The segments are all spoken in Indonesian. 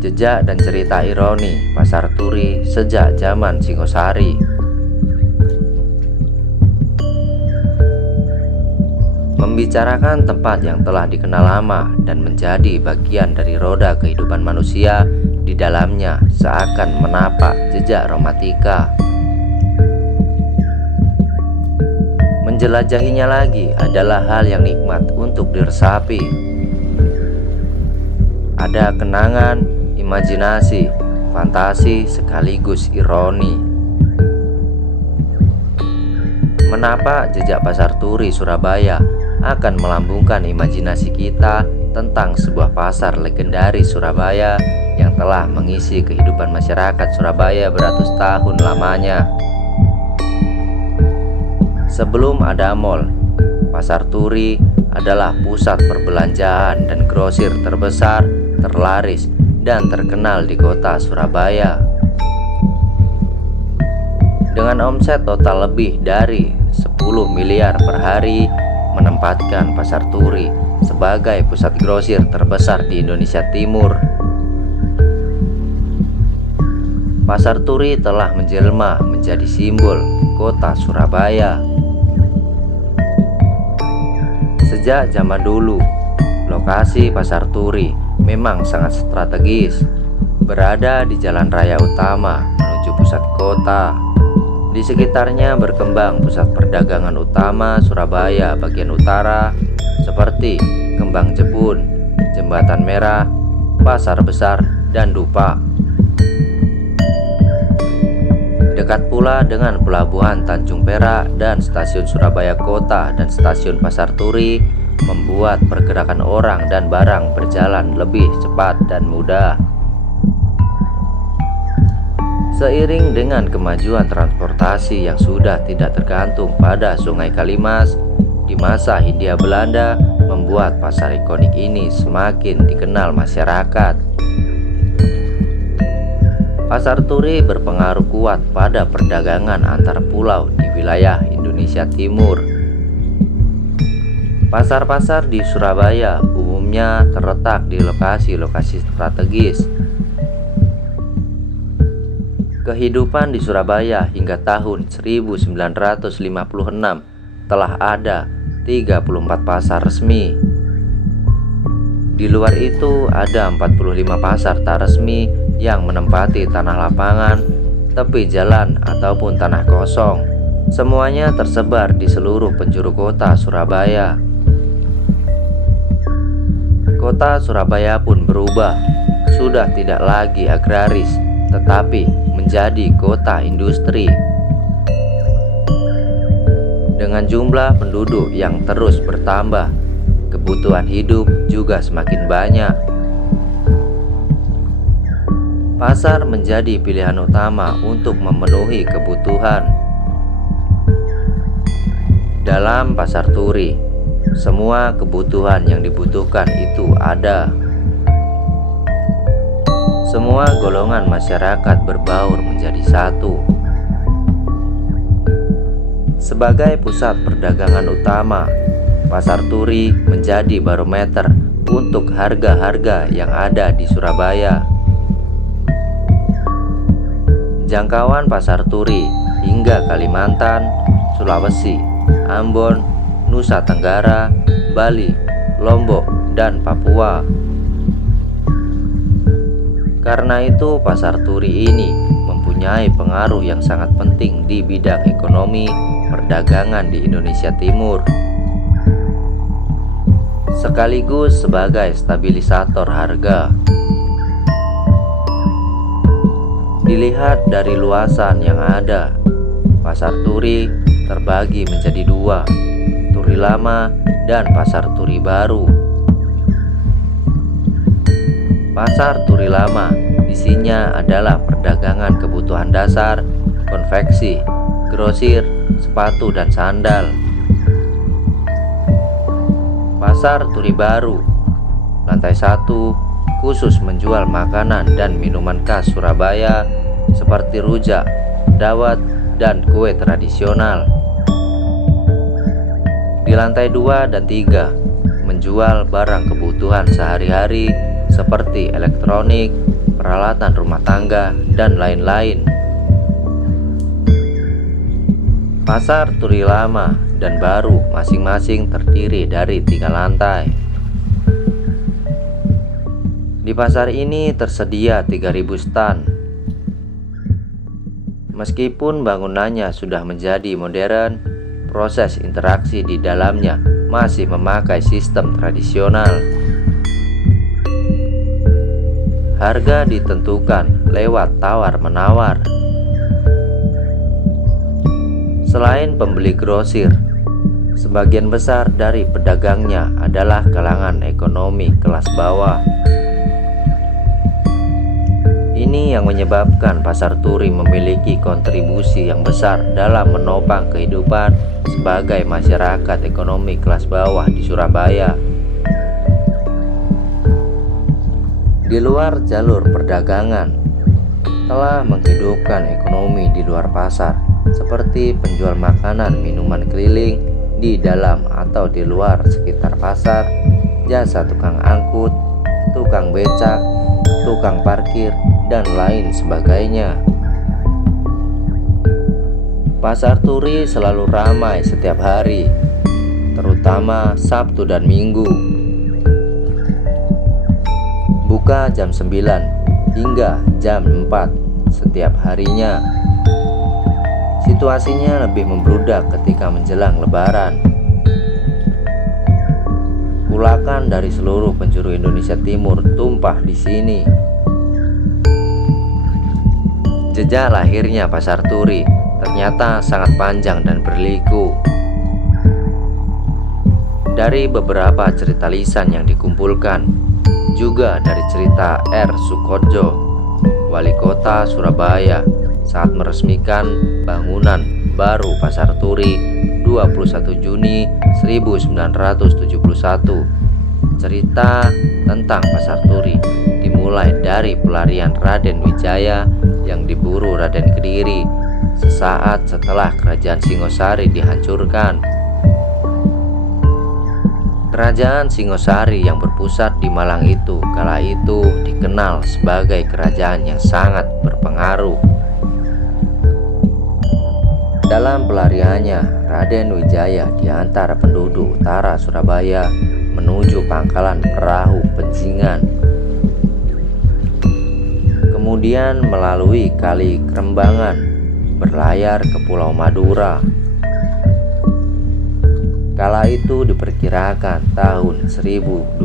Jejak dan cerita ironi Pasar Turi sejak zaman Singosari. Membicarakan tempat yang telah dikenal lama dan menjadi bagian dari roda kehidupan manusia di dalamnya seakan menapak jejak romantika. Menjelajahinya lagi adalah hal yang nikmat untuk diresapi. Ada kenangan, imajinasi, fantasi sekaligus ironi. Menapak jejak Pasar Turi Surabaya akan melambungkan imajinasi kita tentang sebuah pasar legendaris Surabaya yang telah mengisi kehidupan masyarakat Surabaya beratus tahun lamanya. Sebelum ada mal, Pasar Turi adalah pusat perbelanjaan dan grosir terbesar, terlaris, dan terkenal di kota Surabaya. Dengan omset total lebih dari 10 miliar per hari, menempatkan Pasar Turi sebagai pusat grosir terbesar di Indonesia Timur. Pasar Turi telah menjelma menjadi simbol kota Surabaya. Sejak zaman dulu, lokasi Pasar Turi memang sangat strategis, berada di jalan raya utama menuju pusat kota. Di sekitarnya berkembang pusat perdagangan utama Surabaya bagian utara seperti Kembang Jepun, Jembatan Merah, Pasar Besar, dan Dupa. Dekat pula dengan Pelabuhan Tanjung Perak dan Stasiun Surabaya Kota dan Stasiun Pasar Turi membuat pergerakan orang dan barang berjalan lebih cepat dan mudah. Seiring dengan kemajuan transportasi yang sudah tidak tergantung pada Sungai Kalimas, di masa Hindia Belanda membuat pasar ikonik ini semakin dikenal masyarakat. Pasar Turi berpengaruh kuat pada perdagangan antar pulau di wilayah Indonesia Timur. Pasar-pasar di Surabaya umumnya terletak di lokasi-lokasi strategis. Kehidupan di Surabaya hingga tahun 1956 telah ada 34 pasar resmi. Di luar itu ada 45 pasar tak resmi yang menempati tanah lapangan, tepi jalan ataupun tanah kosong. Semuanya tersebar di seluruh penjuru kota Surabaya. Kota Surabaya pun berubah, sudah tidak lagi agraris, tetapi menjadi kota industri. Dengan jumlah penduduk yang terus bertambah, kebutuhan hidup juga semakin banyak. Pasar menjadi pilihan utama untuk memenuhi kebutuhan. Dalam Pasar Turi, semua kebutuhan yang dibutuhkan itu ada. Semua golongan masyarakat berbaur menjadi satu. Sebagai pusat perdagangan utama, Pasar Turi menjadi barometer untuk harga-harga yang ada di Surabaya. Jangkauan Pasar Turi hingga Kalimantan, Sulawesi, Ambon, Nusa Tenggara, Bali, Lombok, dan Papua. Karena itu Pasar Turi ini mempunyai pengaruh yang sangat penting di bidang ekonomi perdagangan di Indonesia Timur, sekaligus sebagai stabilisator harga. Dilihat dari luasan yang ada, Pasar Turi terbagi menjadi dua, Turi Lama dan Pasar Turi Baru. Pasar Turi Lama isinya adalah perdagangan kebutuhan dasar, konveksi, grosir, sepatu dan sandal. Pasar Turi Baru, lantai 1, khusus menjual makanan dan minuman khas Surabaya seperti rujak, dawet, dan kue tradisional. Di lantai 2 dan 3 menjual barang kebutuhan sehari-hari seperti elektronik, peralatan rumah tangga, dan lain-lain. Pasar Turi lama dan baru masing-masing terdiri dari 3 lantai. Di pasar ini tersedia 3.000 stand. Meskipun bangunannya sudah menjadi modern, proses interaksi di dalamnya masih memakai sistem tradisional. Harga ditentukan lewat tawar-menawar. Selain pembeli grosir, sebagian besar dari pedagangnya adalah kalangan ekonomi kelas bawah. Ini yang menyebabkan Pasar Turi memiliki kontribusi yang besar dalam menopang kehidupan sebagai masyarakat ekonomi kelas bawah di Surabaya. Di luar jalur perdagangan, telah menghidupkan ekonomi di luar pasar, seperti penjual makanan minuman keliling di dalam atau di luar sekitar pasar, jasa tukang angkut, tukang becak, tukang parkir, dan lain sebagainya. Pasar Turi selalu ramai setiap hari, terutama Sabtu dan Minggu. Buka jam 9 hingga jam 4 setiap harinya. Situasinya lebih membludak ketika menjelang Lebaran. Ulakan dari seluruh penjuru Indonesia Timur tumpah di sini. Jejak lahirnya Pasar Turi ternyata sangat panjang dan berliku. Dari beberapa cerita lisan yang dikumpulkan, juga dari cerita R. Sukodjo, Wali Kota Surabaya, saat meresmikan bangunan baru Pasar Turi 21 Juni 1971. Cerita tentang Pasar Turi dimulai dari pelarian Raden Wijaya yang diburu Raden Kediri sesaat setelah Kerajaan Singosari dihancurkan. Kerajaan Singosari yang berpusat di Malang itu kala itu dikenal sebagai kerajaan yang sangat berpengaruh. Dalam pelariannya, Raden Wijaya diantar penduduk utara Surabaya menuju pangkalan perahu Penjingan. Kemudian melalui Kali Krembangan berlayar ke Pulau Madura. Kala itu diperkirakan tahun 1292.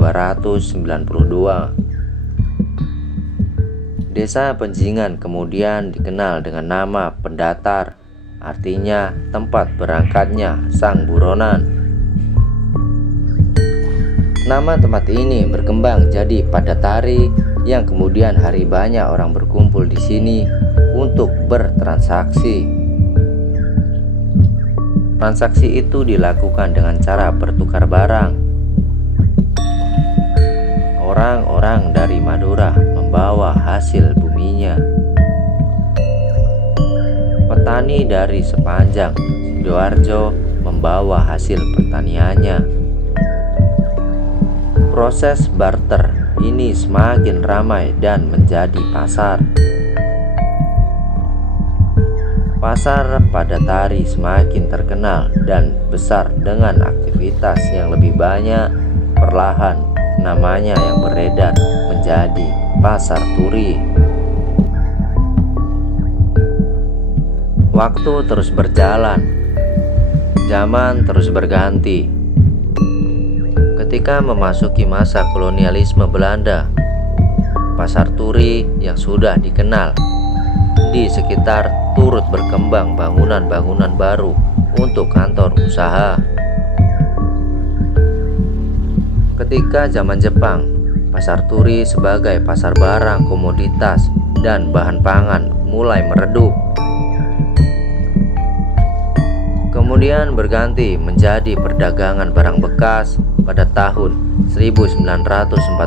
Desa Penjingan kemudian dikenal dengan nama Pendatar, artinya tempat berangkatnya Sang Buronan. Nama tempat ini berkembang jadi Padatari, yang kemudian hari banyak orang berkumpul di sini untuk bertransaksi. Transaksi itu dilakukan dengan cara bertukar barang. Orang-orang dari Madura membawa hasil buminya. Petani dari sepanjang Sidoarjo membawa hasil pertaniannya. Proses barter ini semakin ramai dan menjadi pasar. Pasar Padatari semakin terkenal dan besar dengan aktivitas yang lebih banyak. Perlahan namanya yang beredar menjadi Pasar Turi. Waktu terus berjalan, zaman terus berganti. Ketika memasuki masa kolonialisme Belanda, Pasar Turi yang sudah dikenal di sekitar turut berkembang bangunan-bangunan baru untuk kantor usaha. Ketika zaman Jepang, Pasar Turi sebagai pasar barang komoditas dan bahan pangan mulai meredup. Kemudian berganti menjadi perdagangan barang bekas pada tahun 1942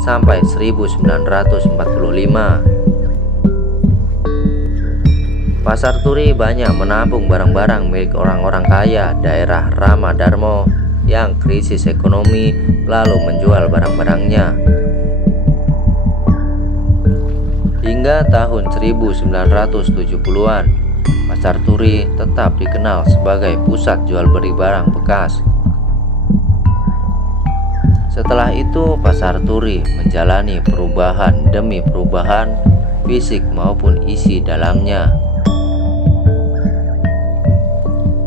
sampai 1945. Pasar Turi banyak menampung barang-barang milik orang-orang kaya daerah Ramadharmo yang krisis ekonomi lalu menjual barang-barangnya. Hingga tahun 1970-an, Pasar Turi tetap dikenal sebagai pusat jual beli barang bekas. Setelah itu, Pasar Turi menjalani perubahan demi perubahan fisik maupun isi dalamnya.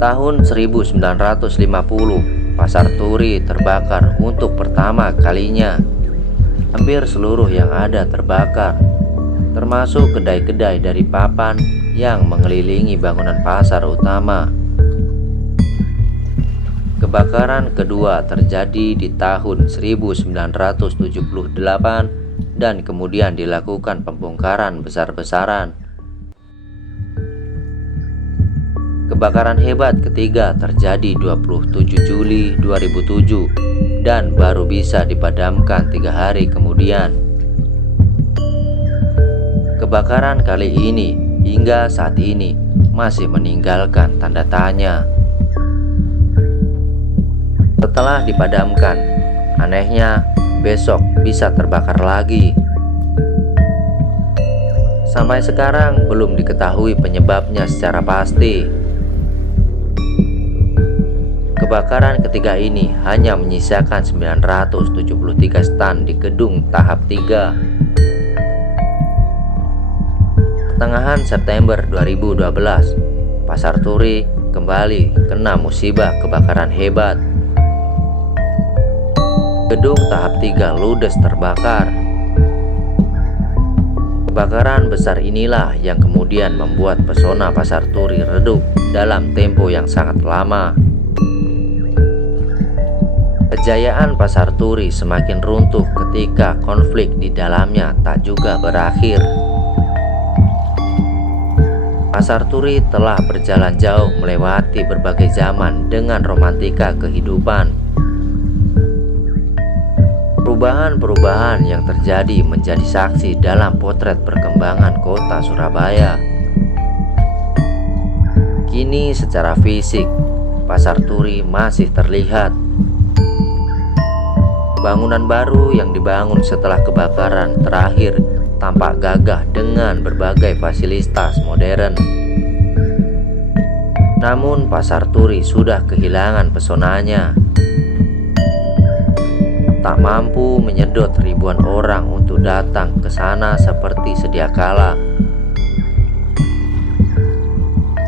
Tahun 1950, Pasar Turi terbakar untuk pertama kalinya. Hampir seluruh yang ada terbakar, termasuk kedai-kedai dari papan yang mengelilingi bangunan pasar utama. Kebakaran kedua terjadi di tahun 1978 dan kemudian dilakukan pembongkaran besar-besaran. Kebakaran hebat ketiga terjadi 27 Juli 2007 dan baru bisa dipadamkan 3 hari kemudian. Kebakaran kali ini hingga saat ini masih meninggalkan tanda tanya. Setelah dipadamkan, anehnya besok bisa terbakar lagi. Sampai sekarang belum diketahui penyebabnya secara pasti. Kebakaran ketiga ini hanya menyisakan 973 stan di gedung tahap 3. Pertengahan September 2012, Pasar Turi kembali kena musibah kebakaran hebat. Gedung tahap 3 ludes terbakar. Kebakaran besar inilah yang kemudian membuat pesona Pasar Turi redup dalam tempo yang sangat lama. Kejayaan Pasar Turi semakin runtuh ketika konflik di dalamnya tak juga berakhir. Pasar Turi telah berjalan jauh melewati berbagai zaman dengan romantika kehidupan. Perubahan-perubahan yang terjadi menjadi saksi dalam potret perkembangan kota Surabaya. Kini secara fisik, Pasar Turi masih terlihat. Bangunan baru yang dibangun setelah kebakaran terakhir tampak gagah dengan berbagai fasilitas modern. Namun Pasar Turi sudah kehilangan pesonanya. Tak mampu menyedot ribuan orang untuk datang ke sana seperti sedia kala.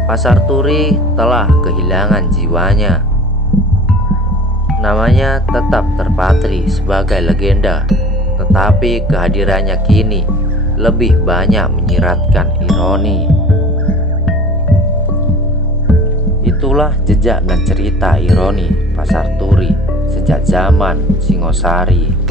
Pasar Turi telah kehilangan jiwanya. Namanya tetap terpatri sebagai legenda, tetapi kehadirannya kini lebih banyak menyiratkan ironi. Itulah jejak dan cerita ironi Pasar Turi sejak zaman Singosari.